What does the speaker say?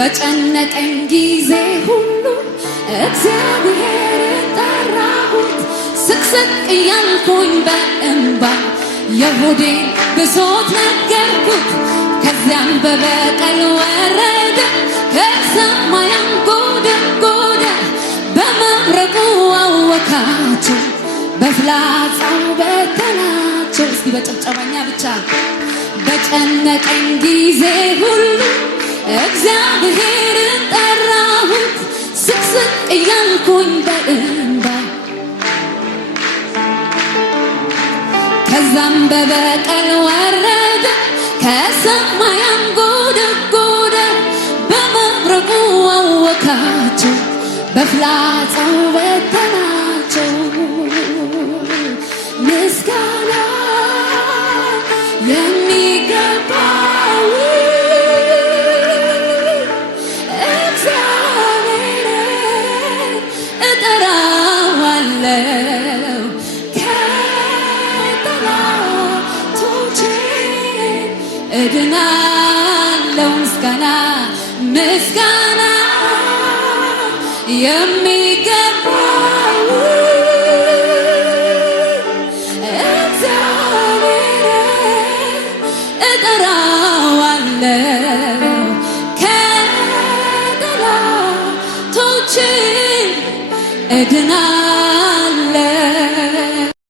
በጨነቀኝ ጊዜ ሁሉ እግዚአብሔርን ጠራሁት። ስቅስቅ እያልኩኝ በእንባ የሆዴን ብሶት ነገርኩት። ከዚያም በበቀል ወረደ ከሰማይ አንጎደጎደ። በመብረቁ አወካቸው በፍላጻው በተናቸው። እስቲ በጭብጨባኛ ብቻ በጨነቀኝ ጊዜ ሁሉ እግዚአብሔርን ጠራሁት። ስቅስቅ እያልኩኝ በእንባ ከዛም በበቀል ወረደ ከሰማይ አንጎደጎደ። በመብረቁ አወካቸው በፍላጻው በተናቸው። ምስጋና የሚገባው እግዚአብሔርን እጠራዋለሁ። ከጠላቶቼ እድናለሁ። ምስጋና ምስጋና የሚገባው እግዚአብሔርን እጠራዋለሁ። ከጠላቶቼ እድናለሁ።